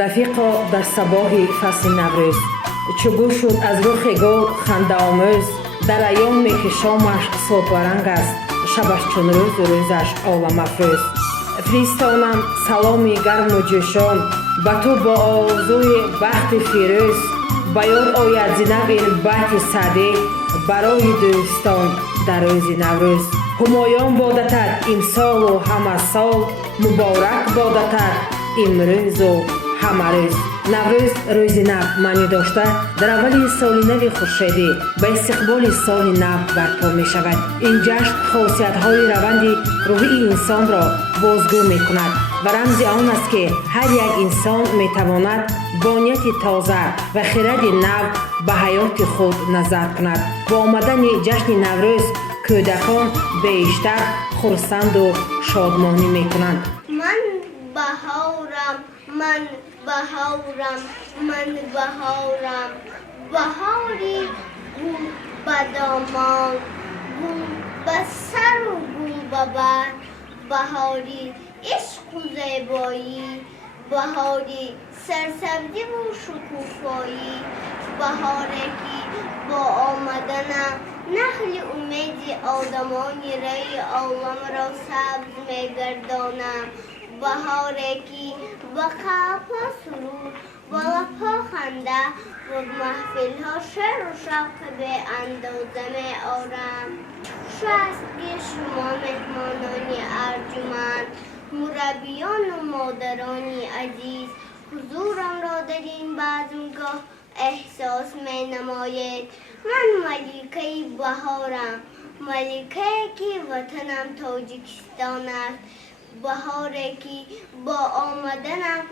رفیقا در صباح فصل نوروز چگو شد از رخ گل خنده آموز در ایامی که شامش صبح رنگ است شبش چون روز و روزش عالم افروز فرستانم سلامی گرم و جوشان به تو با آرزوی بخت فیروز به یاد آید زینب این بیت سعدی برای دوستان در روز نوروز. همایون بادتت امسال و همه سال مبارک بادتت امروز و همه روز. نوروز روز نو معنی داشته در اول سال نو خورشیدی به استقبال سال نو برپا می شود. این جشن خاصیت های روند روحی انسان را بازگو می کند و رمز آن است که هر یک انسان می تواند با نیت تازه و خرد نو به حیات خود نظر کند. با آمدن جشن نوروز کودکان بیشتر خرسند و شادمانی می کنند. من بهارم بهاری گل به دامان گل به سر و گل به بر بهاری عشق و زیبایی بهاری سرسبزی و شکوفایی بهاری که با آمدن نخل امید آدمانی رای عالم را سبز می‌گرداند بهاری که با قلب‌ها سرور با لب‌ها خنده و محفل‌ها شعر و شوق به اندازه می‌آورند. خوش است که شما مهمانان ارجمند مربیان و مادران عزیز حضورم را در این بزمگاه احساس می‌نمایید. من ملکه بهارم ملکه که وطنم تاجیکستان است بهاری که با آمدنم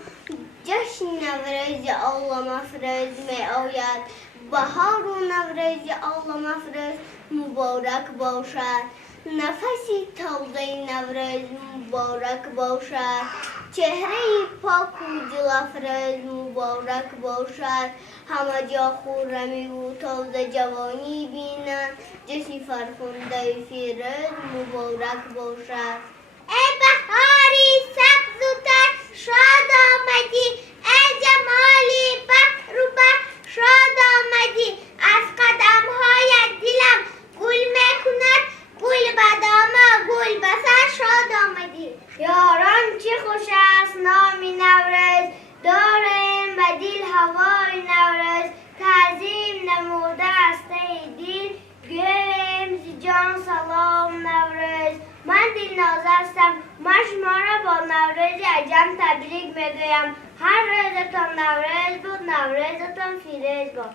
جشن نوروز عالم افروز می آید. بهار و نوروز عالم افروز مبارک باشد. نفسی تازه نوروز مبارک باشد. چهره پاک و دل افروز مبارک باشد. همه جا خرمی و تازه جوانی بینند. جشن فرخنده فیروز مبارک باشد. ای بهاری سبز و تر شاد آمدی ای جمالی بحر و بر شاد آمدی از قدم‌هایت دلم گل می‌کند گل به دامه گل به سر شاد آمدی. یاران چه خوش است نام نوروز داریم به دل هوای نوروز تعظیم نموده است ای دل گویم ز جان سلام نوروز. من دلناز هستم من شما را با نوروز عجم تبریک میگویم. هر روزتان نوروز بود نوروزتان فیروز باد.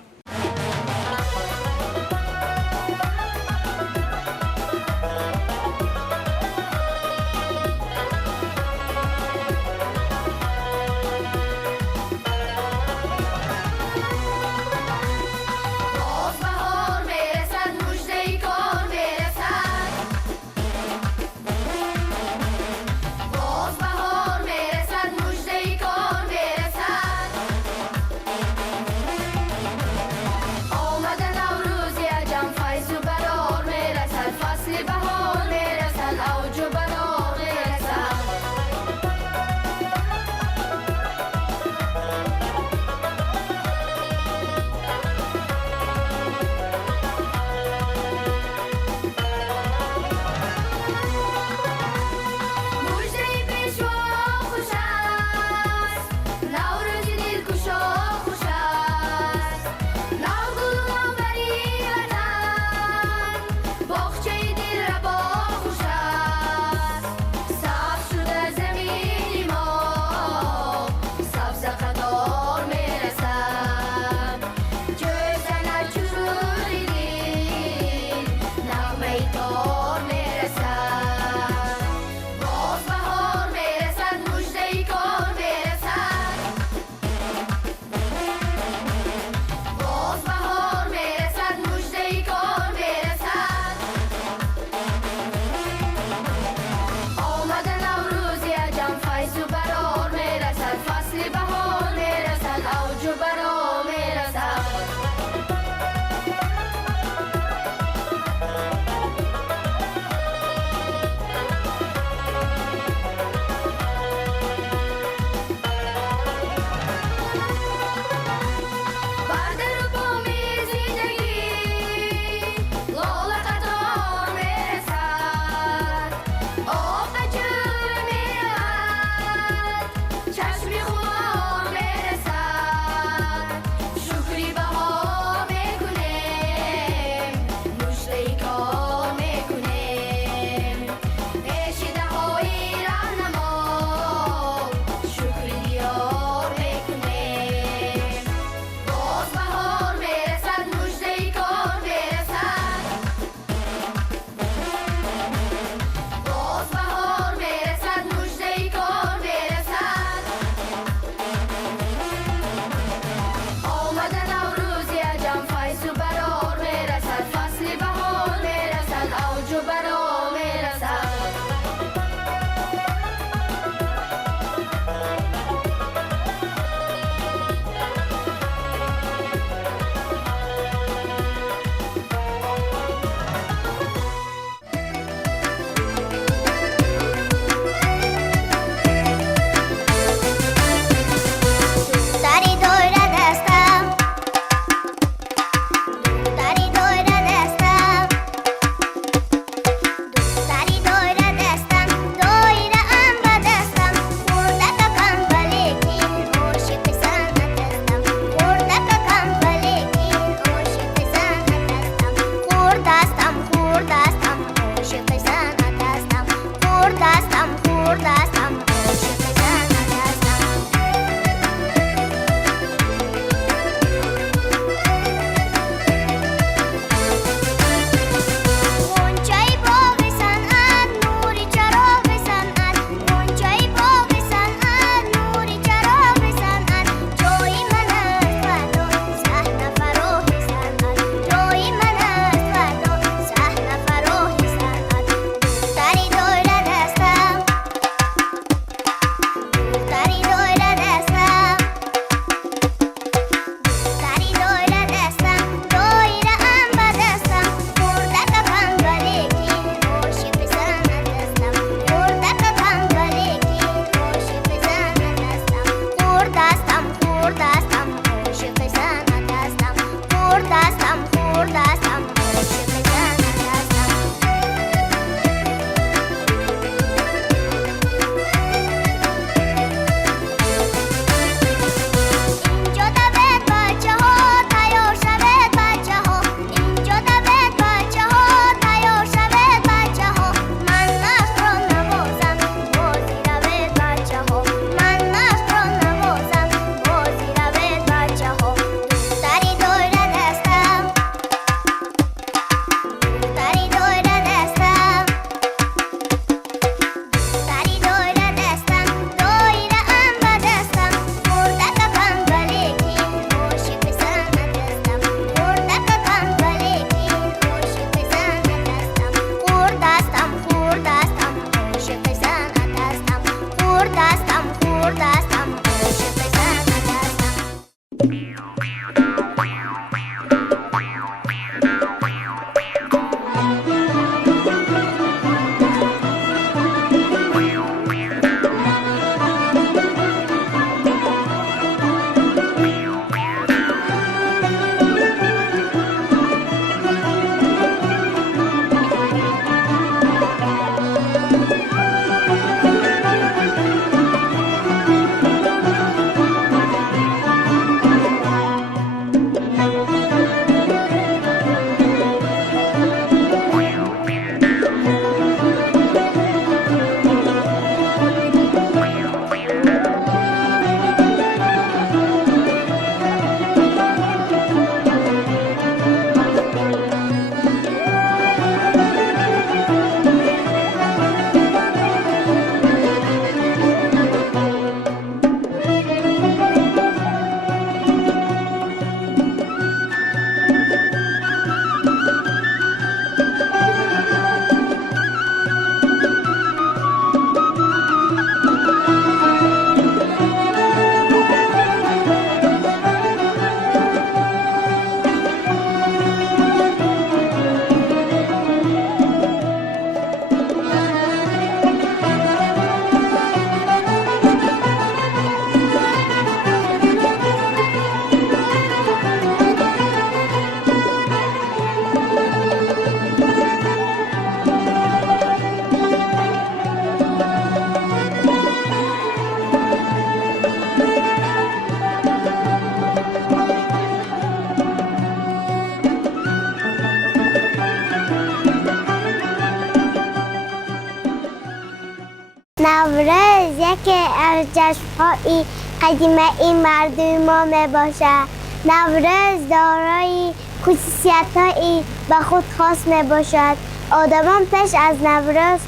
نوروز یکی از جشن‌های قدیمی مردمان باشد. نوروز دارای خصوصیت‌هایی به خود خاص میباشد. آدمان پیش از نوروز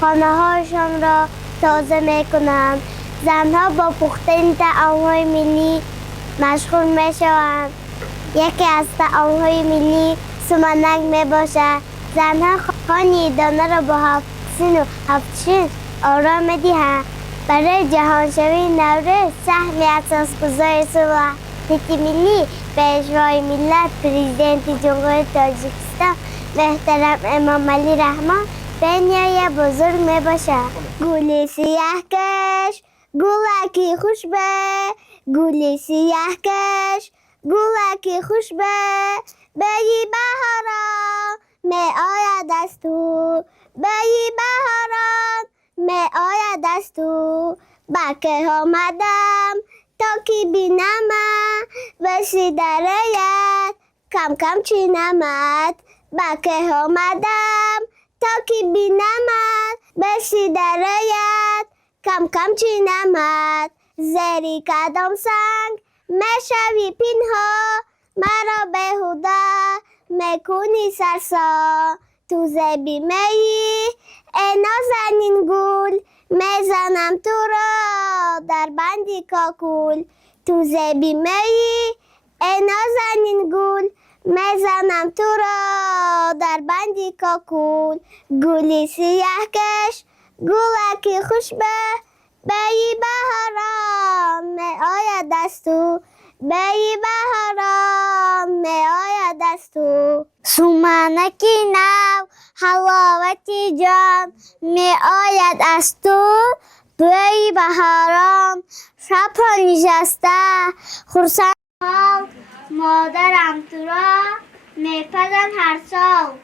خانه‌هایشان را تازه میکنند. زنها با پختن طعام‌های ملی مشغول میشوند. یکی از طعام‌های ملی سمنک میباشد. زنها خانه دانه را با 7 سین و 7 شین آرام می‌دهند. برای جهانشوی نوروز سهمی اساس‌گذار سلامت ملی به اجرای ملت پرزیدنت جمهوری تاجیکستان محترم امام علی رحمان به نیای بزرگ میباشد. گل سیاه کش گلکی خوش به، گل سیاه کش گلکی خوش به، بیی بهاران می آید از تو، بیی بهاران می آید از تو. بکه آمدم تا کی بینمت وسی درایت کم کم چینمت. بکه آمدم تا کی بینمت وسی درایت کم کم چینمت. زری کدام سنگ میشوی پینها مرا بهوده میکنی سرسا. تو زبی میی ای نازنین گل میزنم تو را در بندی کاکول. تو زبی میی ای نازنین گل میزنم تو را در بندی کاکول. گلی سیاه کش گلکی خوش به، بیی بهاران می آید از تو، بیی بهاران می آید از تو. سومنکی نو حلاوتی جان می آید از تو، بیی بهاران شب نشسته خرسند حال مادرم تو را می پزن هر سال.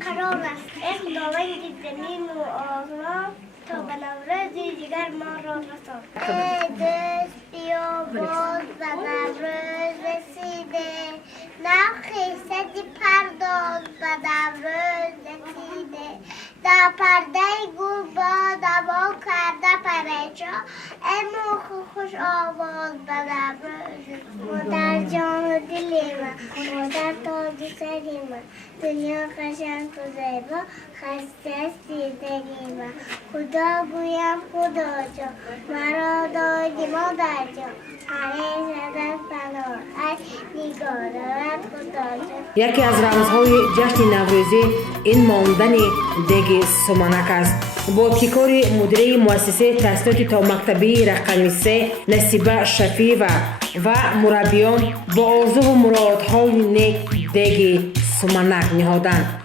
قرار است اقدامای زمین و آسمان تا به نوروز دیگر ما را رساند. دست بیا باز به نوروز رسیده، نخی سدی پرداز به نوروز رسیده. در پرده گل با دوا کرده پریچا، ای موخ خوش آواز به نوروز. مادر جان و دلی من، مادر تاج سری من، دنیا قشنگ و زیبا خسته است دیدگی من. خدا گویم خدا جان مرا دادی مادر جان، همیشه در پناهت نگاه دارد خدا جان. یکی از رمزهای جشن نوروزی این ماندن دیگ سمنک است. با ابتکار مدیره مؤسسه تحصیلات تا مکتبی رقم 3 نصیبه شفیع و مربیان با آرزو و مرادهای نیک دیگ سمنک نهادند.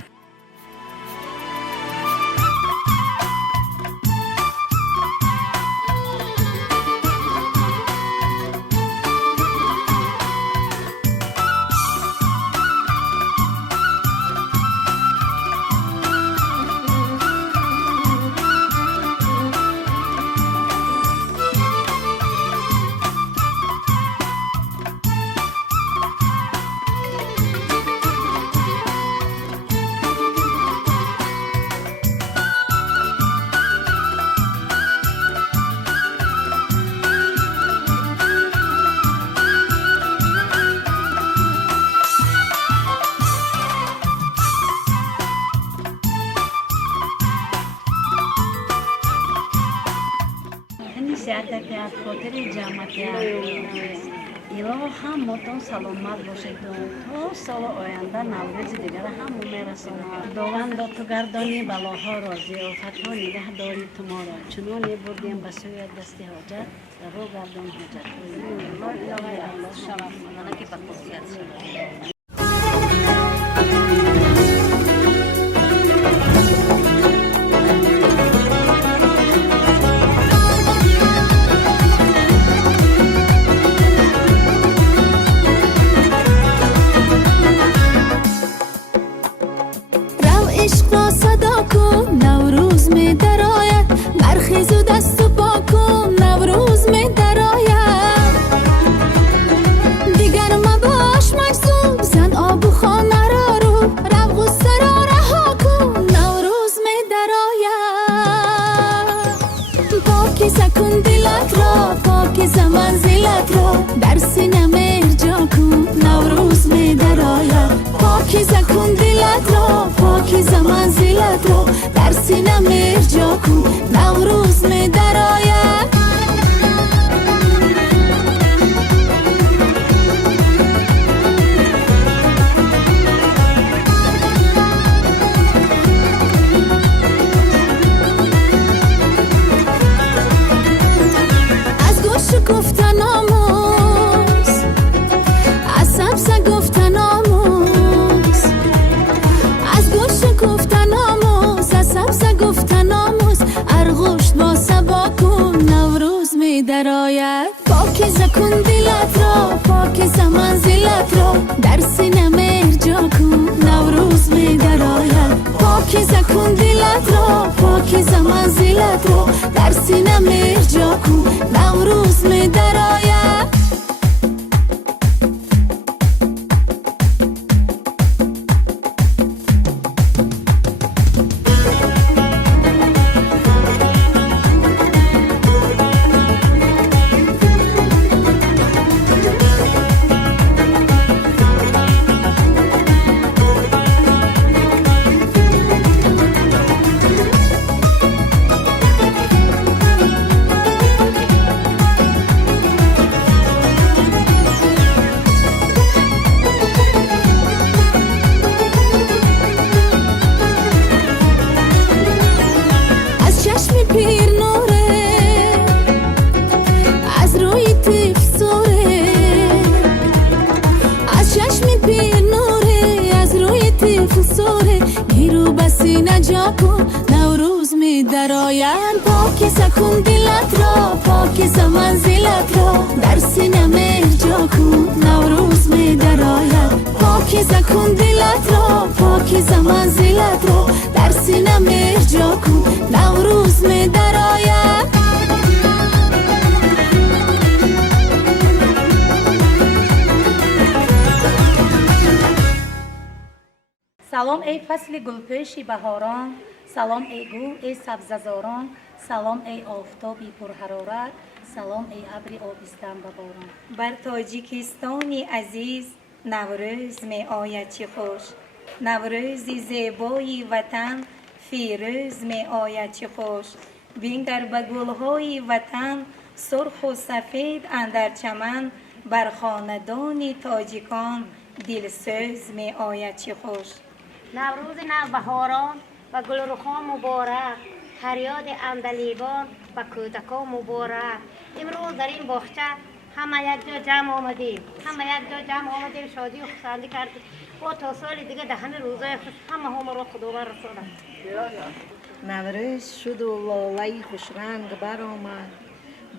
نصیحت که از خاطر جمعیت ایران هم متون سلامت باشید تا سال آینده نوروز دیگر هم میرساند. خداوند تو گردانی بلاها را ضیافت ها نگه داری تو ما را چنانی بردیم به سوی دست حاجت رو گردان حاجت لا اله الا الله شرف ملکی به خصوصیت منزلت را در سینه ارجا کن نوروز می درآید پاکیزه کن دلت را پاکیزه منزلت را در سینه ارجا کن نوروز می درآید گفتن آموز از سبز گفتن آموز از گوش گفتن آموز از سبز گفتن آموز ارغشت با سبا کن نوروز می درآید پاکیزه کن دلت را پاکیزه منزلت را در سینه ارجا کن نوروز می درآید پاکیزه کن دلت را پاکیزه منزلت را در سینه ارجا کن نوروز می درآید نوروز می درآید پاکیزه کن دلت را پاکیزه منزلت را در سینه ارجا کن نوروز می درآید پاکیزه کن دلت را پاکیزه منزلت را در سینه ارجا کن نوروز می درآید سلام ای فصل گلپوشی بهاران سلام ای گل ای سبززاران سلام ای آفتابی پرحرارت سلام ای ابر آبستن به باران بر تاجیکستانی عزیز نوروز می آید چه خوش نوروزی زیبای وطن فیروز می آید چه خوش بنگر به گلهای وطن سرخ و سفید اندر چمن بر خاندان تاجیکان دلسوز می آید چه خوش نوروز نوبهاران و گلرخان مبارک فریاد عندلیبان و کودکان مبارک امروز در این باغچه همه یک جا جمع آمدیم شادی و خرسندی کردیم و تا سال دیگه ده همه روزای خوش همه را خداوند رساند نوروز شد و لاله خوش رنگ برآمد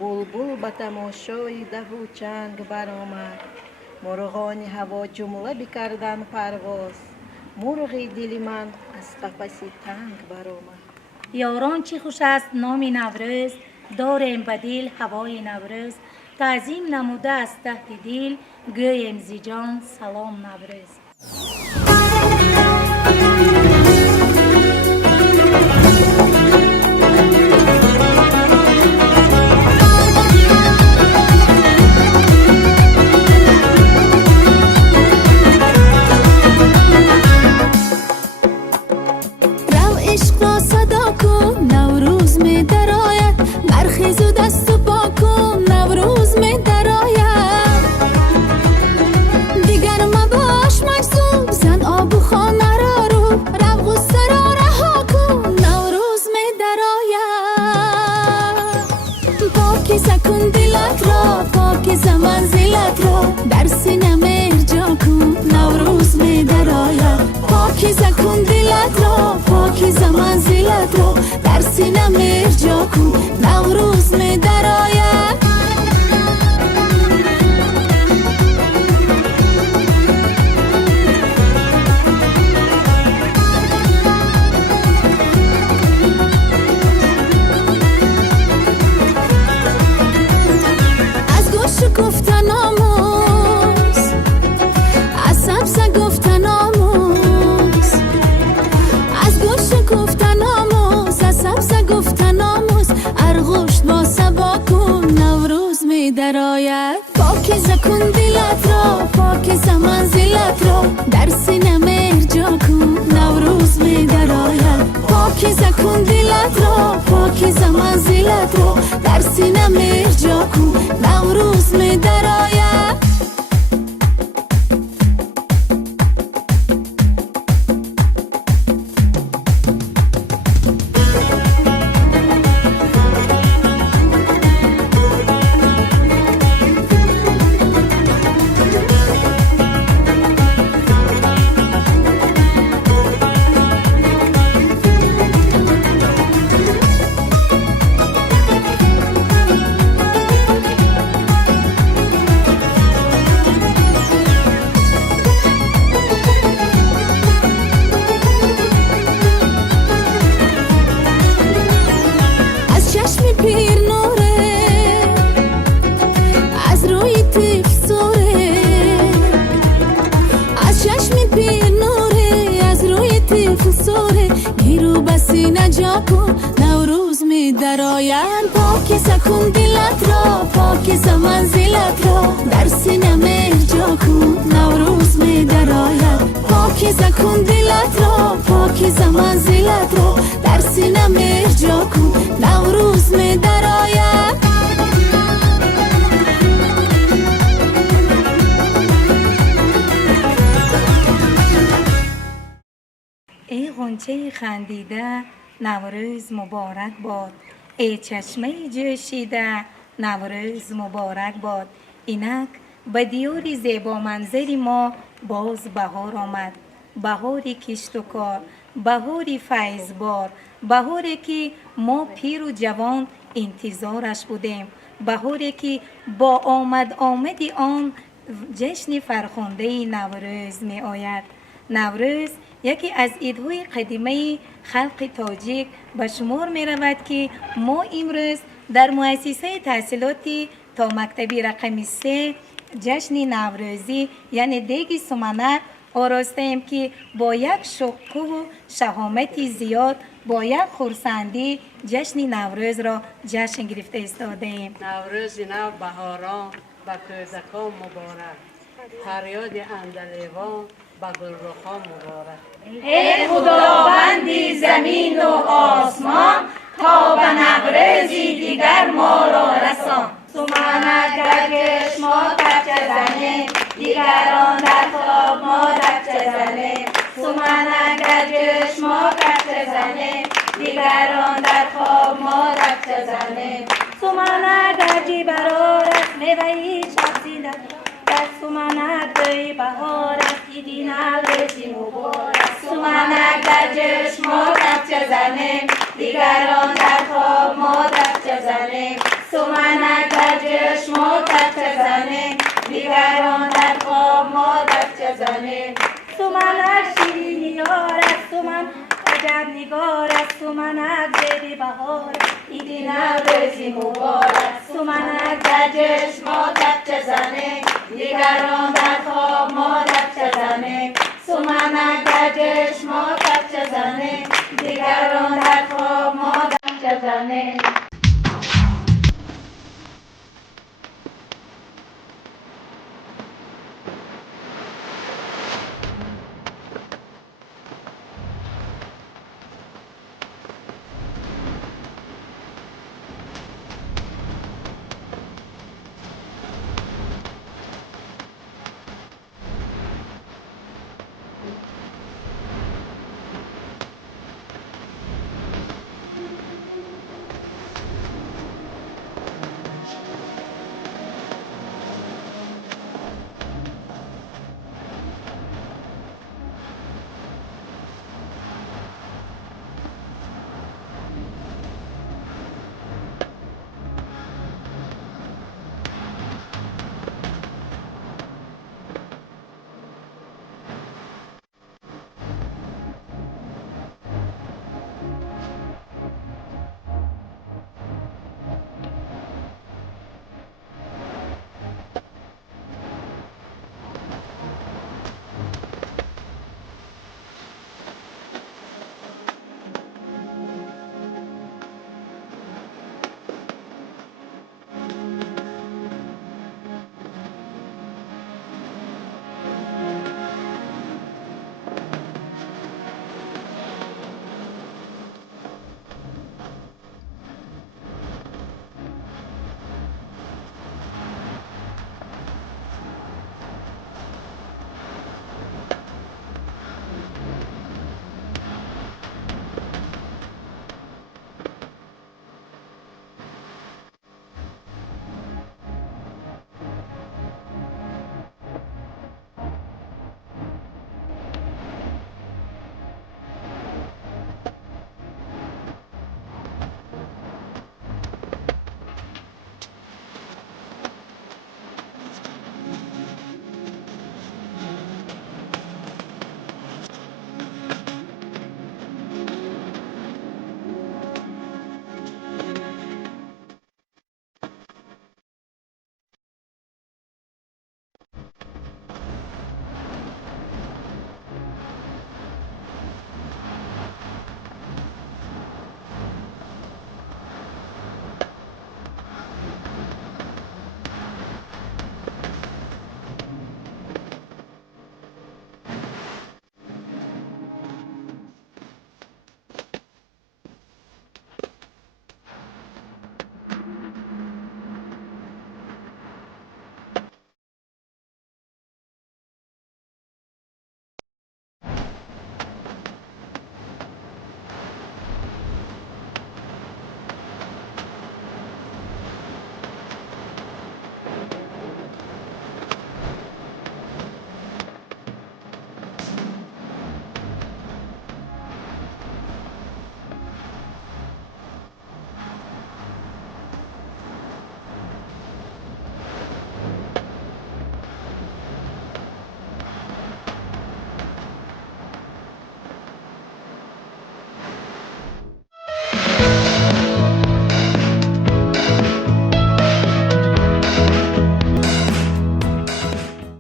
بلبل به تماشای ده و چنگ برآمد مرغان هوا جمله بکردن پرواز مرغ دل من از قفس تنگ برآمد یاران چه خوش است نام نوروز داریم به دل هوای نوروز تعظیم نموده از تحت دل گویم ز جان سلام نوروز عشق را صدا کن نوروز می درآید برخیز و دست و پا سینه مرجا کن نوروز می درآید پاکیزه کن دلت را پاکیزه منزلت را در سینه مرجا کن نوروز می درآید گفتن آموز از سبز گفتن آموز از گوش گفتن آموز از سبز گفتن آموز ارغشت با سبا کن نوروز می درآید پاکیزه کن دلت را پاکیزه منزلت را در سینه مرجا کن نوروز می درآید پاکیزه کن دلت را پاکیزه منزلت را در سینه مرجا کن نوروز می درآید پیر نوره از روی طفل سوره از چشم پیر نوره از روی طفل سوره گیرو بسینه جا کن نوروز می درآید پاکیزه کن دلت را پاکیزه منزلت را در سینه مرجا کن نوروز می درآید پاکیزه کن دلت را پاکیزه منزلت را در سینه مرجا کن نوروز می درآید ای غنچه خندیده نوروز مبارک باد ای چشمه جوشیده نوروز مبارک باد اینک به دیار زیبا منظری ما باز بهار آمد بهاری کشت و کار بهاری فیضبار بهاری که ما پیر و جوان انتظارش بودیم بهاری که با آمدی آن جشن فرخنده نوروز می آید نوروز یکی از عیدهای قدیمی خلق تاجیک به شمار می رود که ما امروز در مؤسسه تحصیلاتی تا مکتبی رقم 3 جشن نوروزی یعنی دیگ سمنک آراستیم که با یک شکوه و شهامت زیاد با یک خرسندی جشن نوروز را جشن گرفته ایستادیم. نوروز نو بهاران به کودکان مبارک فریاد اندلیوان به گلرخان مبارک ای خداوندی زمین و آسمان تا به نوروزی دیگر ما را رسان سمنک در کش ما کفچه زنیم دیگران در خواب ما دفچه زنیم سمنک در کش ما کفچه زنیم دیگران در خواب ما دفچه زنیم سمنک در جی برارت میوهی شخصیده در سمنک دوی بهارت ایدی نوروزی مبارک سمنک در جشن ما کفچه زنیم دیگران در خواب ما دفچه زنیم سمنک در جشن ما کفچه زنیم دیگران در خواب ما دفچه زنیم سمنک شیرین یارت سمن عجب نگارت سمنک زیبی بهارت ایدی نوروزی مبارک سمنک در جشن ما کفچه زنیم دیگران در خواب ما دفچه زنیم سمنک در جشن ما کفچه زنیم دیگران در خواب ما دفچه زنیم